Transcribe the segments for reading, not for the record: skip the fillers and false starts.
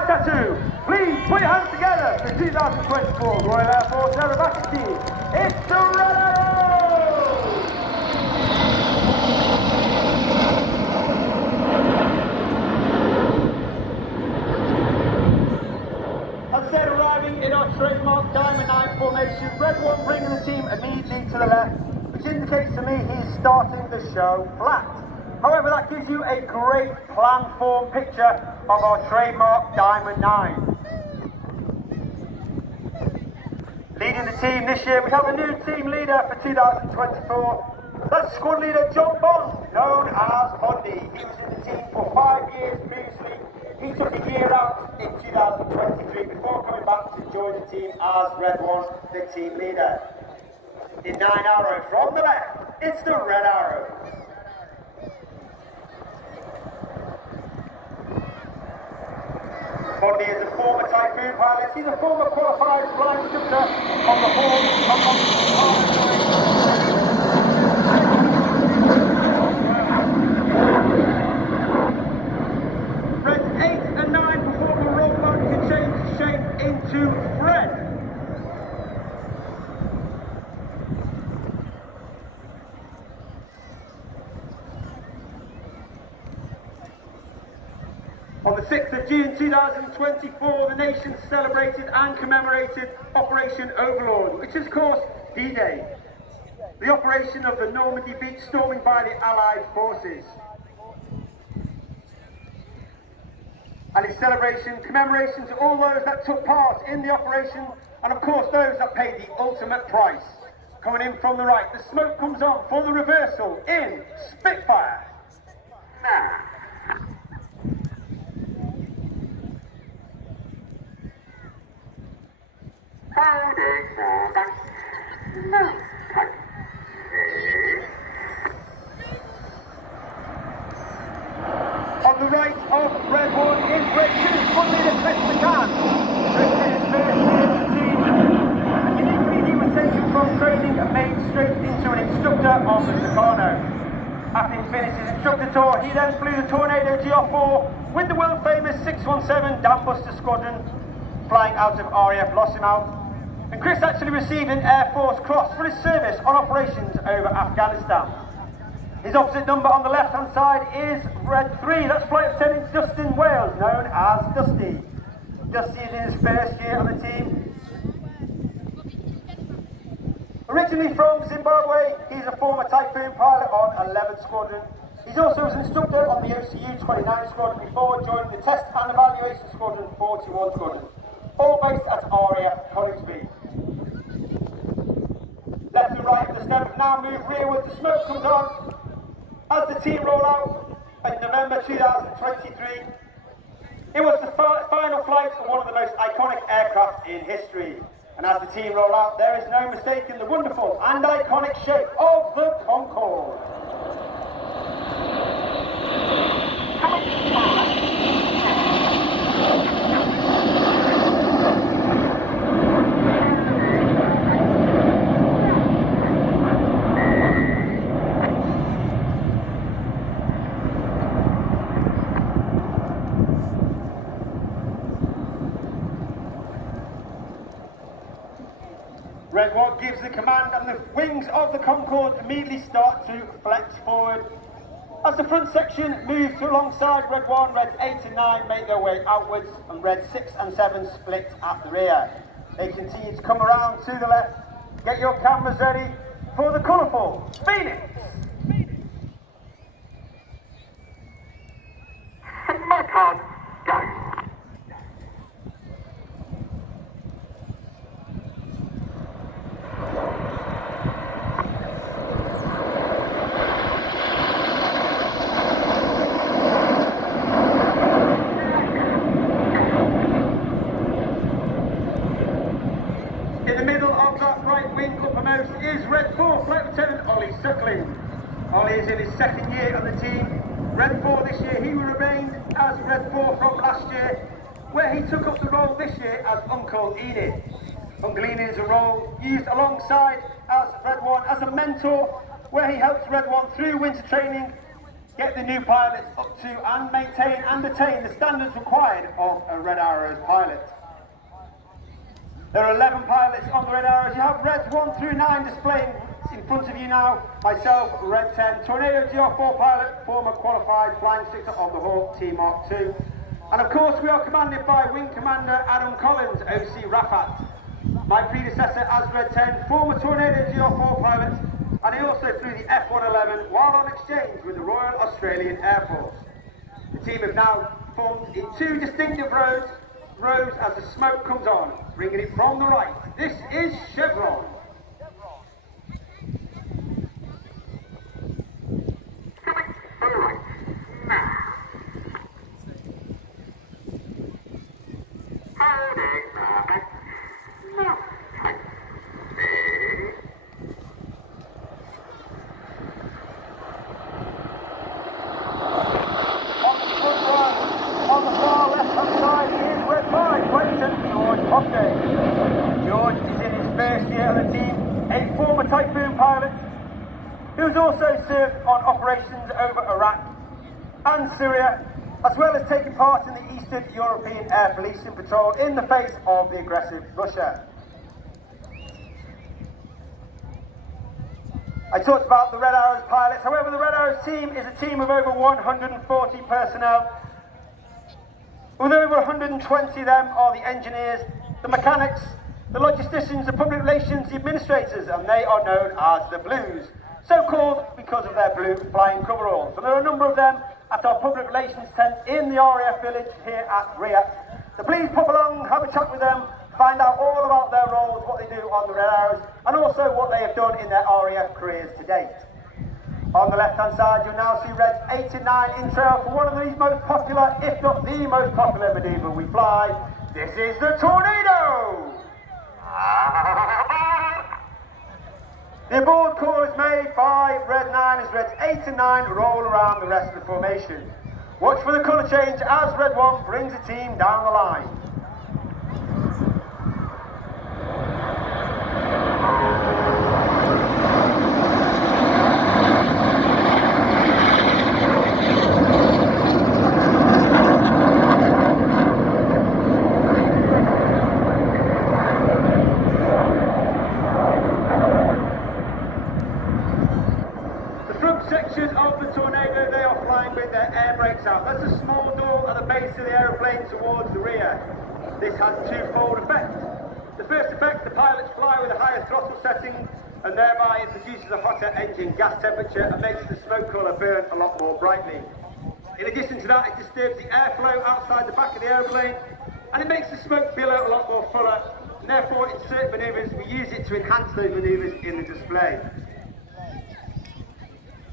Tattoo, please put your hands together for the 2024 Royal Air Force Aerobatic Team. It's the Red Arrows! As said, arriving in our trademark Diamond 9 formation, Red 1 bringing the team immediately to the left, which indicates to me he's starting the show flat. However, that gives you a great plan form picture of our trademark Diamond 9. Leading the team this year, we have a new team leader for 2024. That's squad leader John Bond, known as Bondy. He was in the team for 5 years previously. He took a year out in 2023 before coming back to join the team as Red 1, the team leader. In 9 Arrow from the left, it's the Red Arrows. Bondy is a former Typhoon pilot. He's a former qualified flying instructor on the Hawk Reds 8 and 9 before the robot can change shape into Fred. On the 6th of June 2024, the nation celebrated and commemorated Operation Overlord, which is, of course, D-Day, the operation of the Normandy beach storming by the Allied forces. And in celebration, commemoration to all those that took part in the operation, and of course those that paid the ultimate price. Coming in from the right, the smoke comes on for the reversal in Spitfire. On the right of Red 1 is Red 2 squad leader Chris McCann. Chris is his first year in the team, and uniquely he was taken from training and made straight into an instructor on the Tucano. After he finished his instructor tour, he then flew the Tornado GR4 with the world famous 617 Dam Buster Squadron, flying out of RAF Lossiemouth. And Chris actually received an Air Force Cross for his service on operations over Afghanistan. His opposite number on the left-hand side is Red 3, that's Flight Lieutenant Dustin Wales, known as Dusty. Dusty is in his first year on the team. Originally from Zimbabwe, he's a former Typhoon pilot on 11 Squadron. He's also an instructor on the OCU 29 Squadron before joining the Test and Evaluation Squadron 41 Squadron, all based at RAF Collingsby. Left and right of the stem now move rearward, the smoke comes on as the team roll out in November 2023. It was the final flight of one of the most iconic aircraft in history. And as the team roll out, there is no mistaking the wonderful and iconic shape of the Concorde. Red 1 gives the command and the wings of the Concorde immediately start to flex forward. As the front section moves to alongside Red 1, Reds 8 and 9 make their way outwards and Reds 6 and 7 split at the rear. They continue to come around to the left. Get your cameras ready for the colourful Phoenix. Record, go. In the middle of that right wing uppermost is Red 4, Flight Lieutenant Ollie Suckling. Ollie is in his second year on the team. Red 4 this year, he will remain as Red 4 from last year, where he took up the role this year as Uncle Enid. Uncle Enid is a role used alongside as Red 1 as a mentor, where he helps Red 1 through winter training get the new pilots up to and maintain and attain the standards required of a Red Arrows pilot. There are 11 pilots on the Red Arrows. You have Reds 1 through 9 displaying in front of you now. Myself, Red 10, Tornado GR4 pilot, former qualified flying instructor on the Hawk T Mark II. And of course we are commanded by Wing Commander Adam Collins, OC RAF. My predecessor as Red 10, former Tornado GR4 pilot, and he also flew the F-111 while on exchange with the Royal Australian Air Force. The team have now formed in two distinctive rows as the smoke comes on, bringing it from the right. This is Chevron. George is in his first year on the team, a former Typhoon pilot who's also served on operations over Iraq and Syria, as well as taking part in the Eastern European Air Policing Patrol in the face of the aggressive Russia. I talked about the Red Arrows pilots. However, the Red Arrows team is a team of over 140 personnel. With over 120 of them are the engineers, the mechanics, the logisticians, the public relations, the administrators, and they are known as the Blues. So called because of their blue flying coveralls. And there are a number of them at our public relations tent in the RAF village here at RIAT. So please pop along, have a chat with them, find out all about their roles, what they do on the Red Arrows, and also what they have done in their RAF careers to date. On the left-hand side, you'll now see Reds 8 and 9 in trail for one of the most popular, if not the most popular manoeuvre we fly. This is the Tornado! The aboard call is made by Red 9 as Reds 8 and 9 roll around the rest of the formation. Watch for the colour change as Red 1 brings the team down the line. Section of the Tornado, they are flying with their air brakes out. That's a small door at the base of the aeroplane towards the rear. This has a twofold effect. The first effect, the pilots fly with a higher throttle setting, and thereby it produces a hotter engine gas temperature and makes the smoke colour burn a lot more brightly. In addition to that, it disturbs the airflow outside the back of the aeroplane, and it makes the smoke billow a lot more fuller, and therefore in certain manoeuvres we use it to enhance those manoeuvres in the display.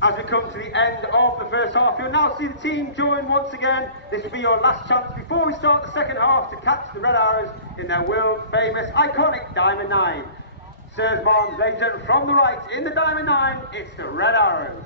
As we come to the end of the first half, you'll now see the team join once again. This will be your last chance before we start the second half to catch the Red Arrows in their world famous, iconic Diamond 9. Sirs, Moms, ladies and gentlemen, from the right, in the Diamond 9, it's the Red Arrows.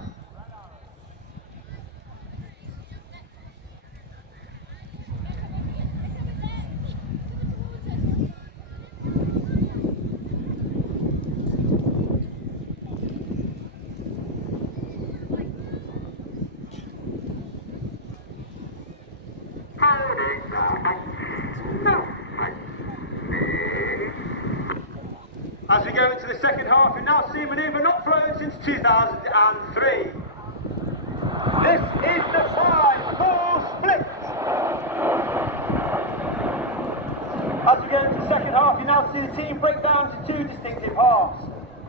As we go into the second half, you now see a manoeuvre not flown since 2003. This is the 5-4 split. As we go into the second half, you now see the team break down to two distinctive halves.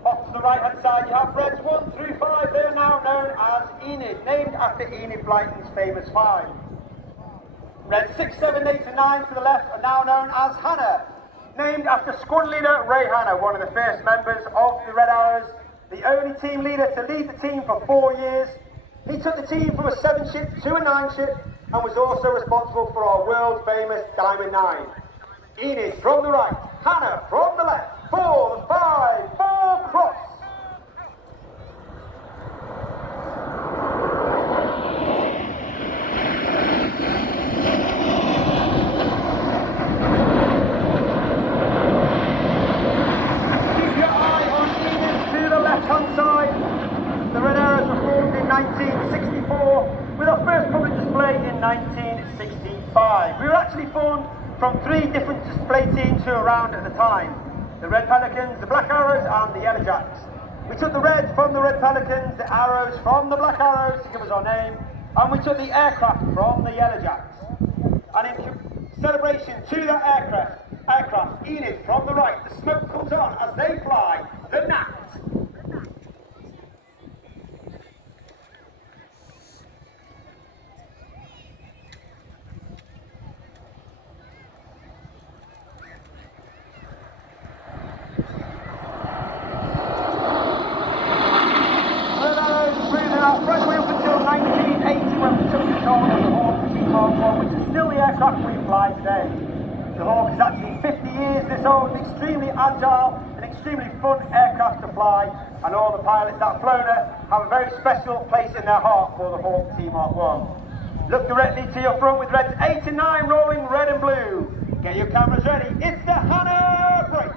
Off to the right-hand side, you have Reds 1 through 5. They are now known as Enid, named after Enid Blyton's famous 5. Reds 6, 7, 8 and 9 to the left are now known as Hannah, named after squad leader Ray Hannah, one of the first members of the Red Arrows, the only team leader to lead the team for 4 years. He took the team from a 7-ship to a 9-ship and was also responsible for our world famous Diamond 9. Enid from the right, Hannah from the left, for the 5-4 cross. The Red Arrows were formed in 1964 from 3 different display teams who were around at the time. The Red Pelicans, the Black Arrows and the Yellow Jacks. We took the red from the Red Pelicans, the arrows from the Black Arrows to give us our name, and we took the aircraft from the Yellow Jacks. And in celebration to that aircraft, Enid from the right, the smoke comes on as they fly the Gnat. Which is still the aircraft we fly today. The Hawk is actually 50 years this old, extremely agile and extremely fun aircraft to fly, and all the pilots that have flown it have a very special place in their heart for the Hawk T-Mark 1. Look directly to your front with reds 8 and 9 rolling red and blue. Get your cameras ready, it's the Hannah break!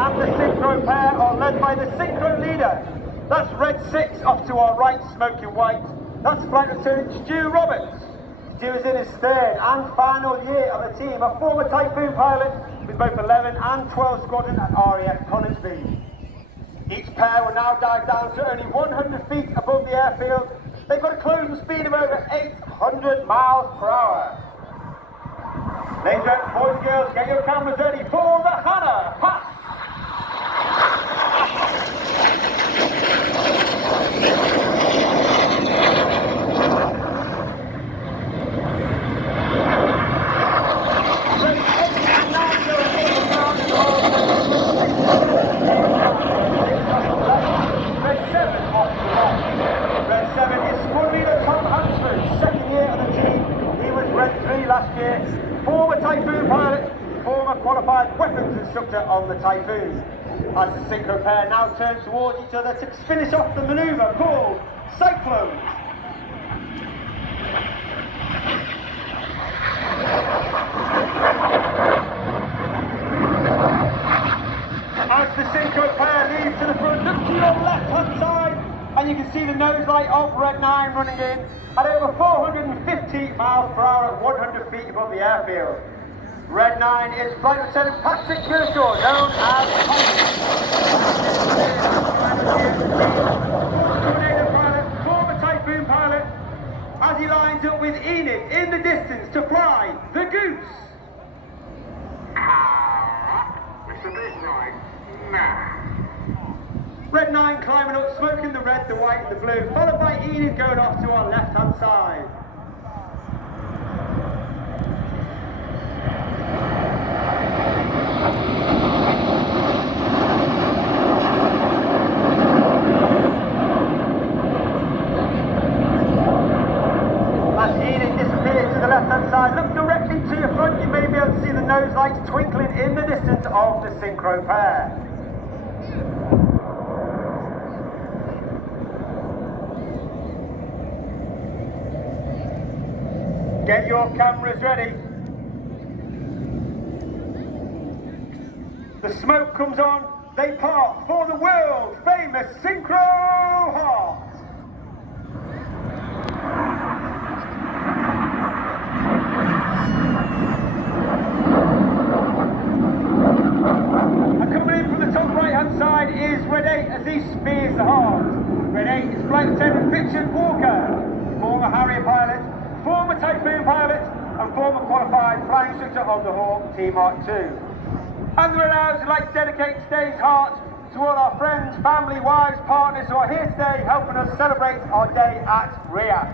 And the synchro pair are led by the synchro leader. That's Red 6 off to our right, smoking white. That's Flight Lieutenant Stu Roberts. Stu is in his 3rd and final year of the team, a former Typhoon pilot with both 11 and 12 Squadron at RAF Coningsby. Each pair will now dive down to only 100 feet above the airfield. They've got a closing speed of over 800 miles per hour. Ladies and gentlemen, boys and girls, get your cameras ready for the Hannah Pass! Last year, former Typhoon pilot, former qualified weapons instructor on the Typhoon. As the synchro pair now turn towards each other to finish off the manoeuvre called Cyclone. As the synchro pair leaves to the front, look to your left-hand side, and you can see the nose light of Red 9 running in at over 450 miles per hour at 100 feet above the airfield. Red 9 is Flight Lieutenant Patrick Kershaw, known as Tornado pilot, former Typhoon pilot, as he lines up with Enid in the distance to fly the Goose. It's a bit right. Nah. Red 9 climbing up, smoking the red, the white and the blue, followed by Enid going off to our left-hand side. As Enid disappears to the left-hand side, look directly to your front, you may be able to see the nose lights twinkling in the distance of the synchro pair. Get your cameras ready. The smoke comes on, they part for the world famous Synchro Heart. And coming in from the top right hand side is Red 8 as he spears the heart. Red 8 is Flight Lieutenant Richard Walker, former Harrier pilot, former Typhoon pilot and former qualified flying instructor on the Hawk T-Mark 2. And the Red Arrows would like to dedicate today's heart to all our friends, family, wives, partners who are here today helping us celebrate our day at RIAT.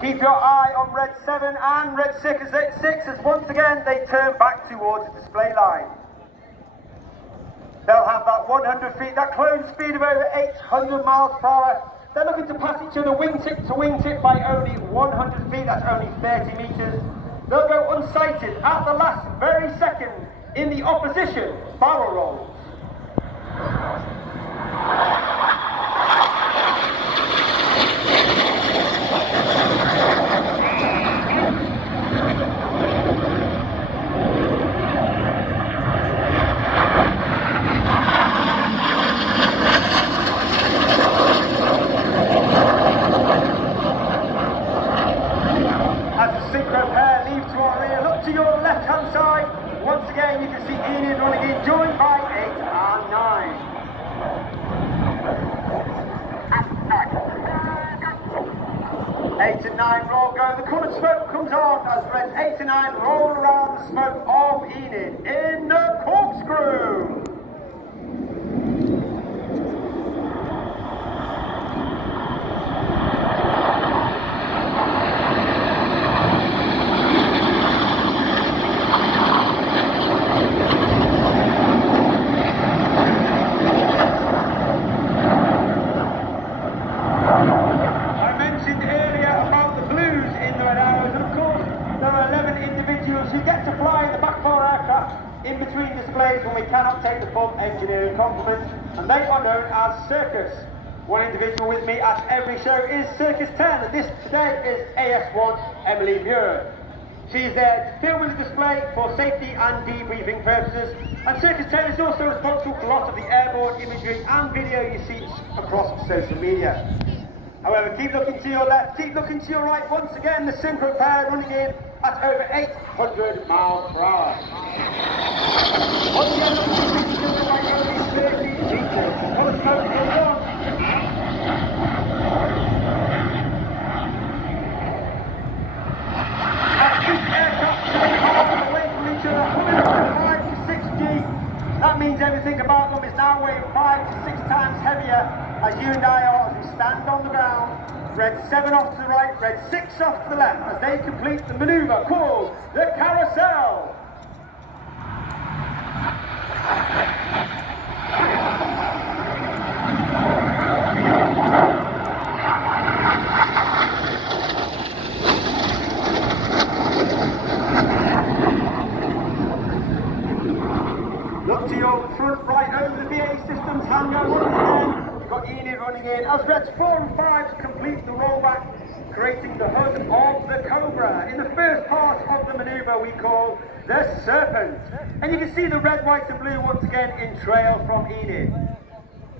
Keep your eye on Red 7 and Red 6 as once again they turn back towards the display line. They'll have that 100 feet, that closed speed of over 800 miles per hour. They're looking to pass each other wingtip to wingtip by only 100 feet, that's only 30 metres. They'll go unsighted at the last very second in the opposition barrel rolls. again, you can see Enid running in, joined by 8 and 9. 8 and 9 roll go. The coloured smoke comes on as Reds 8 and 9 roll around the smoke of Enid in the corkscrew. Who get to fly in the back of our aircraft in between displays when we cannot take the full engineering complement, and they are known as Circus. One individual with me at every show is Circus 10, and this today is AS1 Emily Muir. She is there filming the display for safety and debriefing purposes, and Circus 10 is also responsible for a lot of the airborne imagery and video you see across social media. However, keep looking to your left, keep looking to your right. Once again, the synchro pair running in at over 800 miles per hour. Once again, the synchro by only 30 meters. Colour smoke goes on. As each aircraft turn hard away from each other, coming up to 5 to 6G. That means everything about them is now weighing 5 to 6 times heavier as you and I are as we stand on the ground. Red 7 off to the right, Red 6 off to the left as they complete the manoeuvre called the carousel. Look to your front right over the BA Systems hangar once again. Got Enid running in as Reds 4 and 5 complete the rollback, creating the hood of the Cobra in the first part of the manoeuvre we call the Serpent. And you can see the red, white and blue once again in trail from Enid.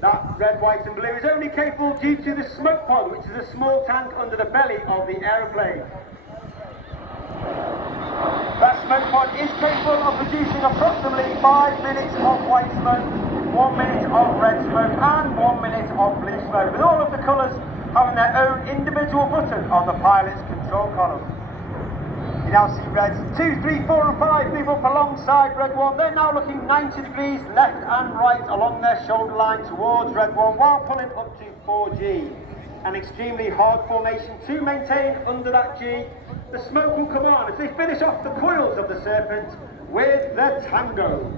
That red, white and blue is only capable due to the smoke pod, which is a small tank under the belly of the aeroplane. That smoke pod is capable of producing approximately 5 minutes of white smoke, 1 minute of red smoke and 1 minute of blue smoke, with all of the colours having their own individual button on the pilot's control column. You now see Reds 2, 3, 4 and 5 move up alongside Red 1. They're now looking 90 degrees left and right along their shoulder line towards Red 1 while pulling up to 4G. An extremely hard formation to maintain under that G. The smoke will come on as they finish off the coils of the Serpent with the Tango.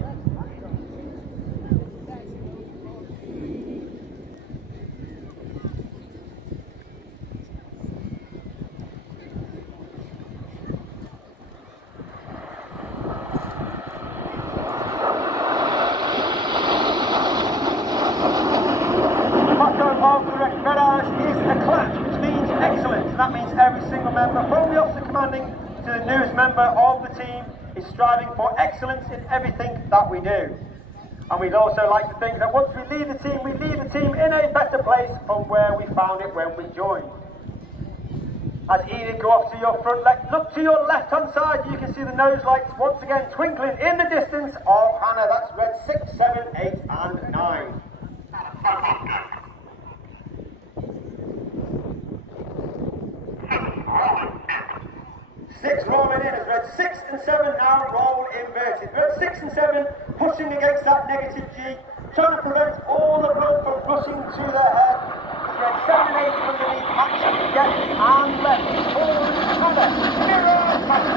Of the RAF Red Arrows is a clutch, which means excellent. And that means every single member, from the officer commanding to the newest member of the team, is striving for excellence in everything that we do. And we'd also like to think that once we leave the team in a better place from where we found it when we joined. As Enid go off to your front left, look to your left hand side, you can see the nose lights once again twinkling in the distance of Hannah. That's Red 6, 7, 8 and 9. 6 rolling in as Red 6 and 7 now roll inverted. Red 6 and 7 pushing against that negative G, trying to prevent all the blood from rushing to their head. As Red 7 and 8 underneath match up again and left. Forward together. Mirror match.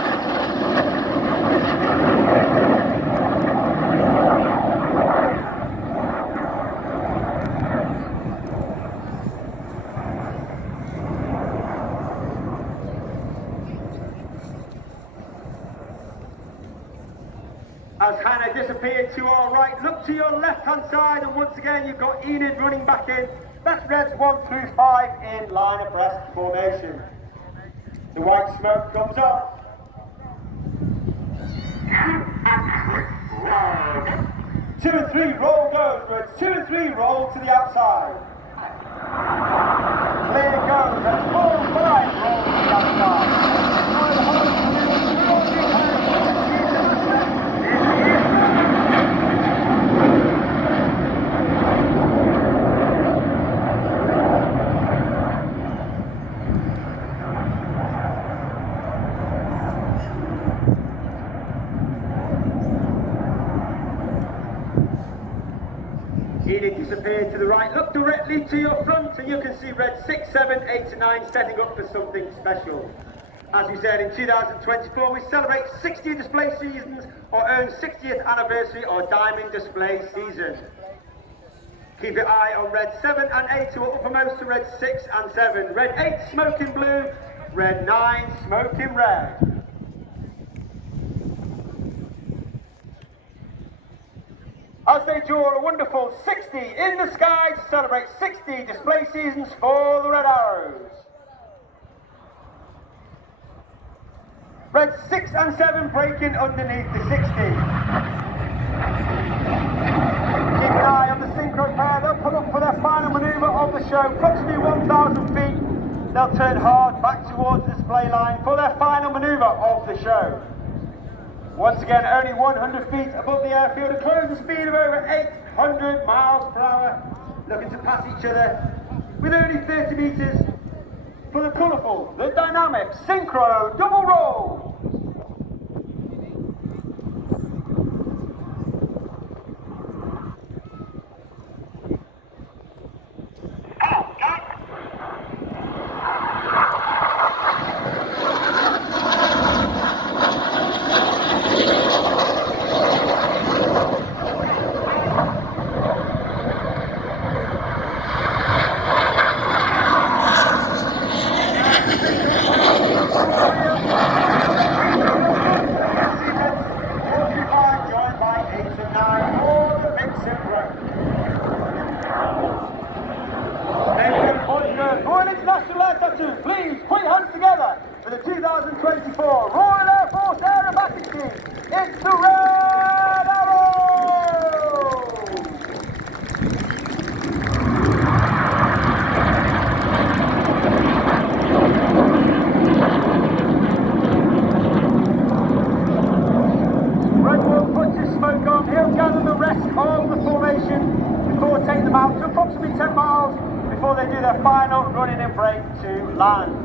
As Hannah disappeared to our right, look to your left-hand side, and once again you've got Enid running back in. That's Reds 1 through 5 in line abreast formation. The white smoke comes up. 2 and 3 roll goes, Reds 2 and 3 roll to the outside. Clear goes, Reds 4 and 5 roll to the outside. This is Needing disappear to the right, look directly to your front and you can see red 6, 7, 8 and 9 setting up for something special. As we said, in 2024 we celebrate 60 display seasons or earn 60th anniversary or diamond display season. Keep your eye on red 7 and 8 who are uppermost to red 6 and 7. Red 8 smoking blue, red 9 smoking red. As they draw a wonderful 60 in the sky to celebrate 60 display seasons for the Red Arrows. Red 6 and 7 breaking underneath the 60. Keep an eye on the synchro pair, they'll come up for their final manoeuvre of the show, approximately 1,000 feet. They'll turn hard back towards the display line for their final manoeuvre of the show. Once again, only 100 feet above the airfield, a closing speed of over 800 miles per hour, looking to pass each other with only 30 metres for the colourful, the dynamic, synchro double roll. Please put your hands together for the 2024 Royal Air Force Aerobatic Team. It's the Red Arrows! Red will put his smoke on. He'll gather the rest of the formation before taking them out to approximately 10 miles before they do their final running and break to land.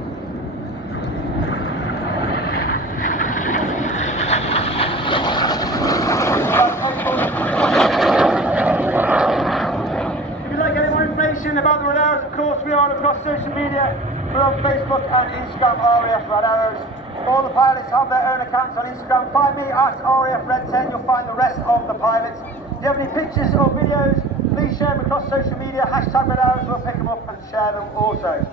If you'd like any more information about the Red Arrows, of course we are across social media. We're on Facebook and Instagram, RAF Red Arrows. All the pilots have their own accounts on Instagram. Find me at RAF Red 10, you'll find the rest of the pilots. If you have any pictures or videos, please share them across social media, hashtag Red Arrows, we'll pick them up and share them also.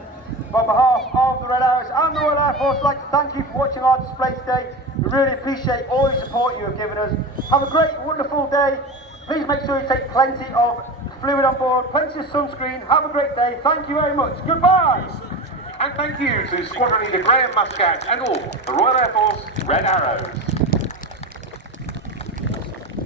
On behalf of the Red Arrows and the Royal Air Force, I'd like to thank you for watching our display today. We really appreciate all the support you have given us. Have a great, wonderful day. Please make sure you take plenty of fluid on board, plenty of sunscreen. Have a great day. Thank you very much. Goodbye. And thank you to Squadron Leader Graham Muscat and all the Royal Air Force Red Arrows.